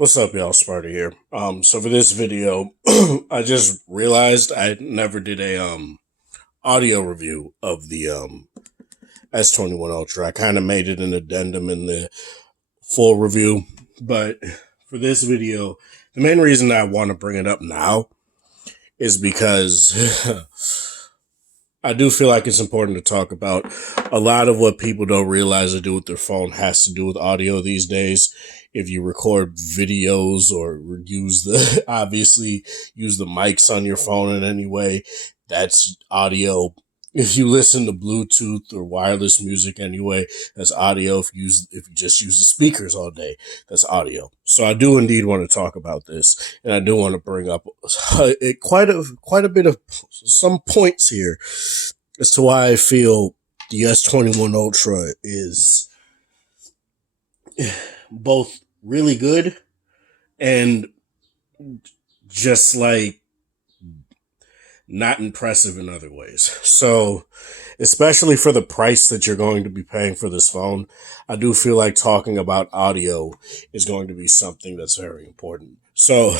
What's up, y'all? Smarter here. So for this video, I just realized I never did a audio review of the S21 Ultra. I kind of made it an addendum in the full review, but for this video, the main reason I want to bring it up now is because I do feel like it's important to talk about a lot of what people don't realize to do with their phone has to do with audio these days. If you record videos or use obviously use the mics on your phone in any way, that's audio. If you listen to Bluetooth or wireless music anyway, that's audio. If you just use the speakers all day, that's audio. So I do indeed want to talk about this, and I do want to bring up quite a bit of some points here as to why I feel the S21 Ultra is both really good and just like not impressive in other ways. So, especially for the price that you're going to be paying for this phone, I do feel like talking about audio is going to be something that's very important. So,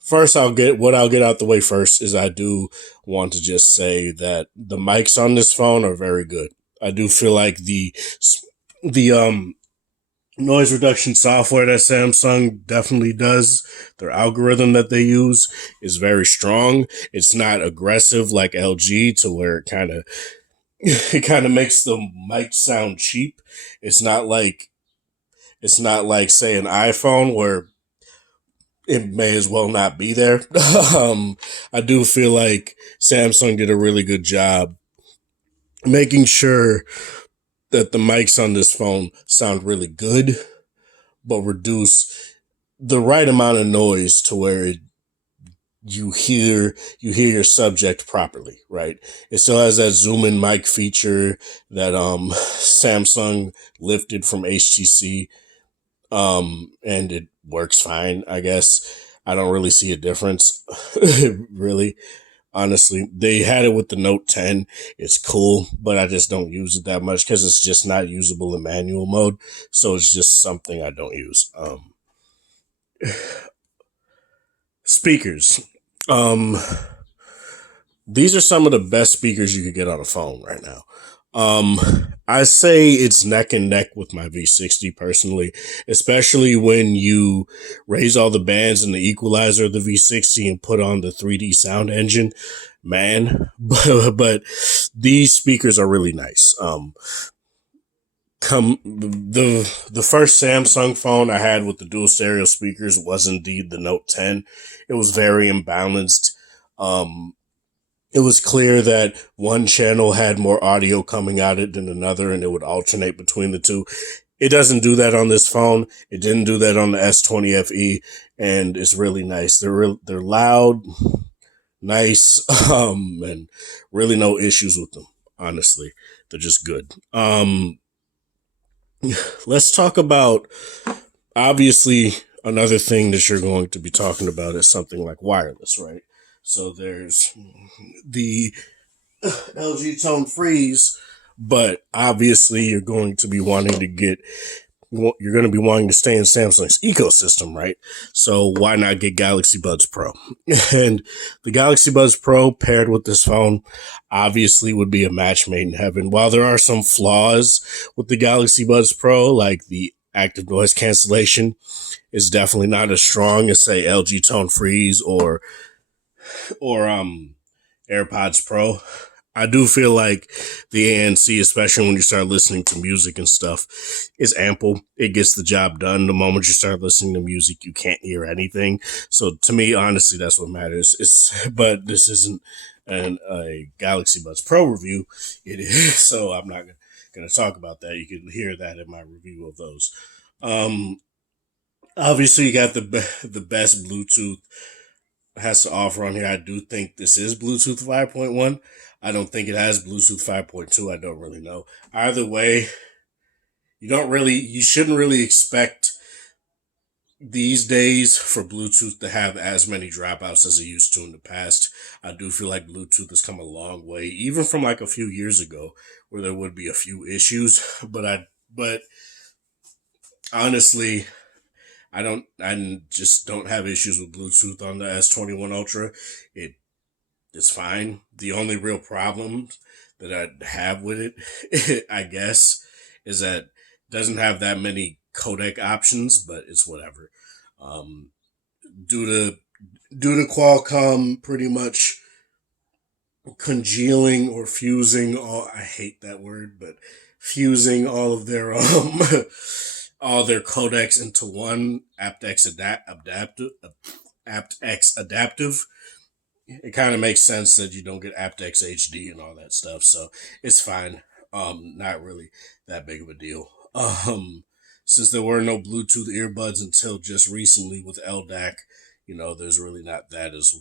first, I'll get out the way first is I do want to just say that the mics on this phone are very good. I do feel like the noise reduction software that Samsung definitely does, their algorithm that they use is very strong. It's not aggressive like LG to where it kind of makes the mic sound cheap. It's not like say an iPhone where it may as well not be there. I do feel like Samsung did a really good job making sure that the mics on this phone sound really good, but reduce the right amount of noise to where you hear your subject properly, right? It still has that zoom in mic feature that Samsung lifted from HTC, and it works fine, I guess. I don't really see a difference, really. Honestly, they had it with the Note 10. It's cool, but I just don't use it that much because it's just not usable in manual mode. So it's just something I don't use. Speakers. Um, these are some of the best speakers you could get on a phone right now. I say it's neck and neck with my V60 personally, especially when you raise all the bands and the equalizer of the V60 and put on the 3D sound engine, man. But these speakers are really nice. The first Samsung phone I had with the dual stereo speakers was indeed the Note 10. It was very imbalanced. It was clear that one channel had more audio coming out it than another, and it would alternate between the two. It doesn't do that on this phone. It didn't do that on the S20 FE, and it's really nice. They're loud, nice, and really no issues with them. Honestly, they're just good. Let's talk about, obviously, another thing that you're going to be talking about is something like wireless, right? So there's the LG Tone Freeze, but obviously you're going to be wanting to stay in Samsung's ecosystem, right? So why not get Galaxy Buds Pro? And the Galaxy Buds Pro paired with this phone obviously would be a match made in heaven. While there are some flaws with the Galaxy Buds Pro, like the active noise cancellation is definitely not as strong as, say, LG Tone Freeze or AirPods Pro. I do feel like the ANC, especially when you start listening to music and stuff, is ample. It gets the job done. The moment you start listening to music, you can't hear anything. So to me, honestly, that's what matters. But this isn't a Galaxy Buds Pro review. It is, so I'm not going to talk about that. You can hear that in my review of those. Obviously, you got the best Bluetooth has to offer on here. I do think this is Bluetooth 5.1. I don't think it has Bluetooth 5.2. I don't really know. Either way, you shouldn't really expect these days for Bluetooth to have as many dropouts as it used to in the past. I do feel like Bluetooth has come a long way, even from like a few years ago where there would be a few issues. But honestly, I just don't have issues with Bluetooth on the S21 Ultra. It it's fine. The only real problem that I have with it, I guess, is that it doesn't have that many codec options, but it's whatever. Um, due to due to Qualcomm pretty much congealing or fusing all, I hate that word, but fusing all of their all their codecs into one aptX adaptive. It kind of makes sense that you don't get aptX HD and all that stuff, so it's fine. Not really that big of a deal. Since there were no Bluetooth earbuds until just recently with LDAC, there's really not that as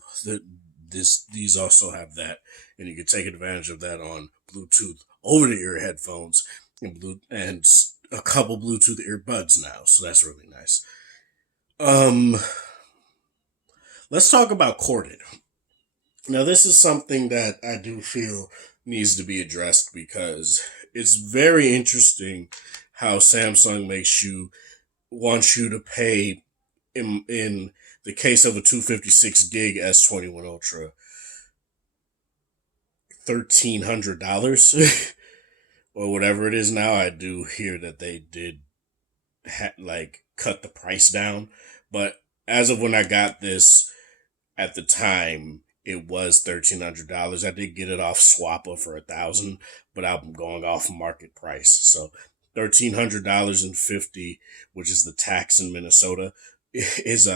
these also have that, and you can take advantage of that on Bluetooth over the ear headphones and a couple Bluetooth earbuds now, so that's really nice. Um, let's talk about corded. Now, this is something that I do feel needs to be addressed because it's very interesting how Samsung makes you wants you to pay in the case of a 256 gig S21 Ultra $1,300 or whatever it is now. I do hear that they did like cut the price down, but as of when I got this at the time, it was $1,300. I did get it off Swappa for 1,000, but I'm going off market price. So $1,300.50, which is the tax in Minnesota, is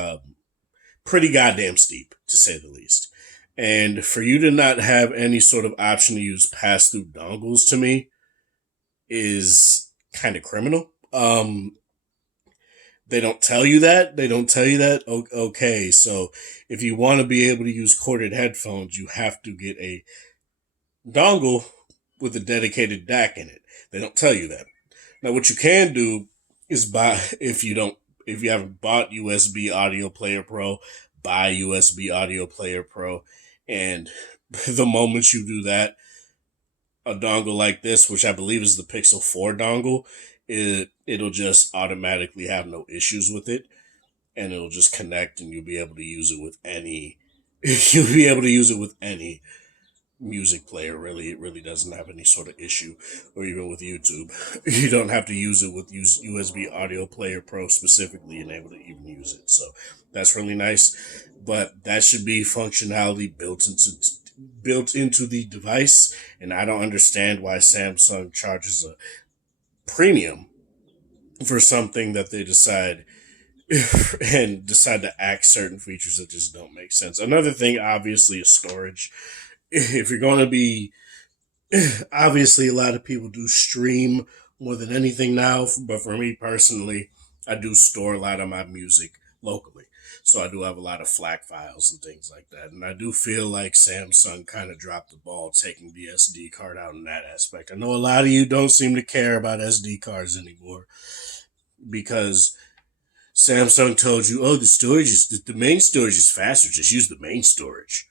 pretty goddamn steep to say the least. And for you to not have any sort of option to use pass through dongles to me is kind of criminal. They don't tell you that. They don't tell you that. Okay, so if you want to be able to use corded headphones, you have to get a dongle with a dedicated DAC in it. They don't tell you that. Now, what you can do is buy if you haven't bought USB Audio Player Pro, buy USB Audio Player Pro, and the moment you do that, a dongle like this, which I believe is the Pixel 4 dongle, it'll just automatically have no issues with it, and it'll just connect, and you'll be able to use it with any. You'll be able to use it with any music player. Really, it really doesn't have any sort of issue, or even with YouTube. You don't have to use it with USB Audio Player Pro specifically and able to even use it. So that's really nice. But that should be functionality built into the device, and I don't understand why Samsung charges a premium for something that they decide to act certain features that just don't make sense. Another thing, obviously, is storage. If you're going to be, obviously, a lot of people do stream more than anything now, but for me personally, I do store a lot of my music locally. So I do have a lot of FLAC files and things like that. And I do feel like Samsung kind of dropped the ball taking the SD card out in that aspect. I know a lot of you don't seem to care about SD cards anymore because Samsung told you, oh, the main storage is faster. Just use the main storage.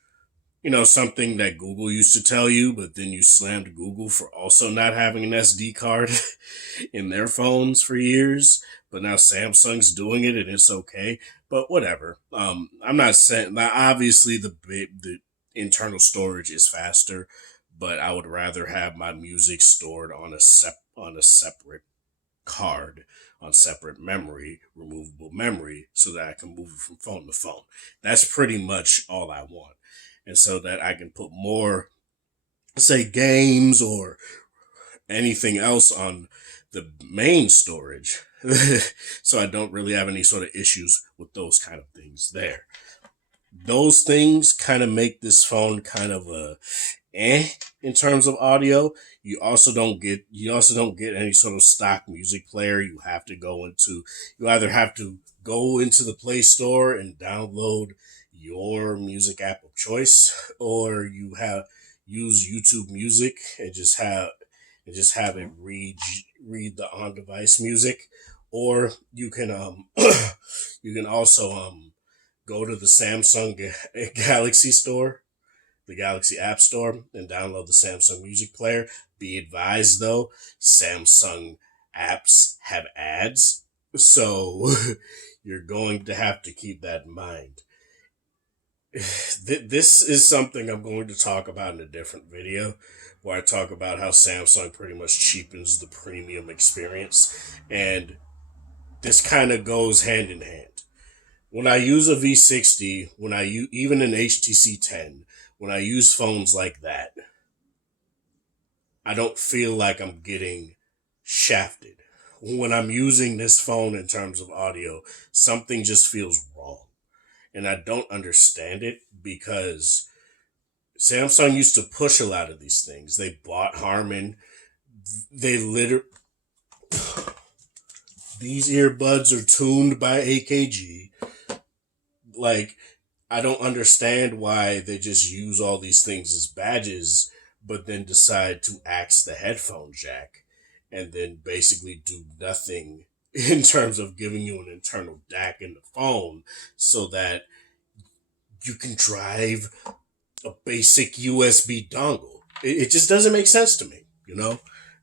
Something that Google used to tell you, but then you slammed Google for also not having an SD card in their phones for years. But now Samsung's doing it and it's okay. But whatever. I'm not saying that obviously the internal storage is faster, but I would rather have my music stored on a separate card, on separate memory, removable memory, so that I can move it from phone to phone. That's pretty much all I want. And so that I can put more, say, games or anything else on the main storage. So I don't really have any sort of issues with those kind of things there. Those things kind of make this phone kind of a in terms of audio. You also don't get any sort of stock music player. You either have to go into the Play Store and download your music app of choice, or you have use YouTube Music and just have it read the on device music, or you can you can also go to the Samsung Galaxy Store, the Galaxy App Store, and download the Samsung Music Player. Be advised though, Samsung apps have ads. So you're going to have to keep that in mind. This is something I'm going to talk about in a different video where I talk about how Samsung pretty much cheapens the premium experience. And this kind of goes hand in hand. When I use a V60, when I use even an HTC 10, when I use phones like that, I don't feel like I'm getting shafted. When I'm using this phone in terms of audio, something just feels wrong. And I don't understand it because Samsung used to push a lot of these things. They bought Harman. They literally, these earbuds are tuned by AKG. Like, I don't understand why they just use all these things as badges, but then decide to axe the headphone jack and then basically do nothing in terms of giving you an internal DAC in the phone so that you can drive a basic USB dongle. It just doesn't make sense to me, you know?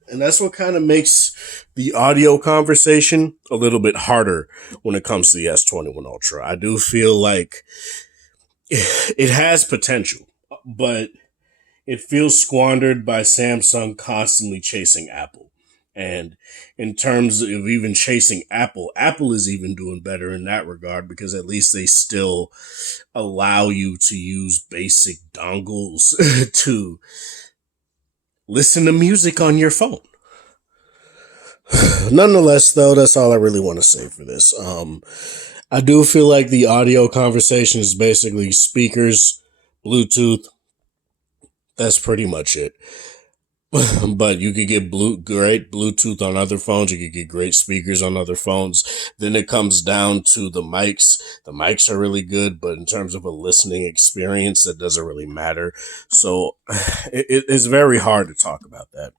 And that's what kind of makes the audio conversation a little bit harder when it comes to the S21 Ultra. I do feel like it has potential, but it feels squandered by Samsung constantly chasing Apple. And in terms of even chasing Apple, Apple is even doing better in that regard because at least they still allow you to use basic dongles to listen to music on your phone. Nonetheless, though, that's all I really want to say for this. I do feel like the audio conversation is basically speakers, Bluetooth. That's pretty much it. But you could get great Bluetooth on other phones. You could get great speakers on other phones. Then it comes down to the mics. The mics are really good, but in terms of a listening experience, that doesn't really matter. So it's very hard to talk about that.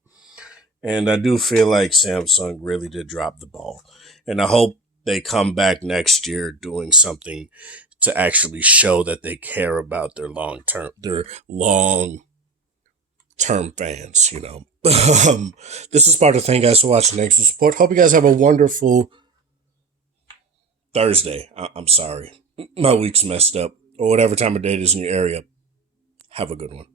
And I do feel like Samsung really did drop the ball. And I hope they come back next year doing something to actually show that they care about their long term fans, you know. This is Sparta. Thank you guys for watching. Thanks for support. Hope you guys have a wonderful Thursday. I'm sorry. My week's messed up. Or whatever time of day it is in your area. Have a good one.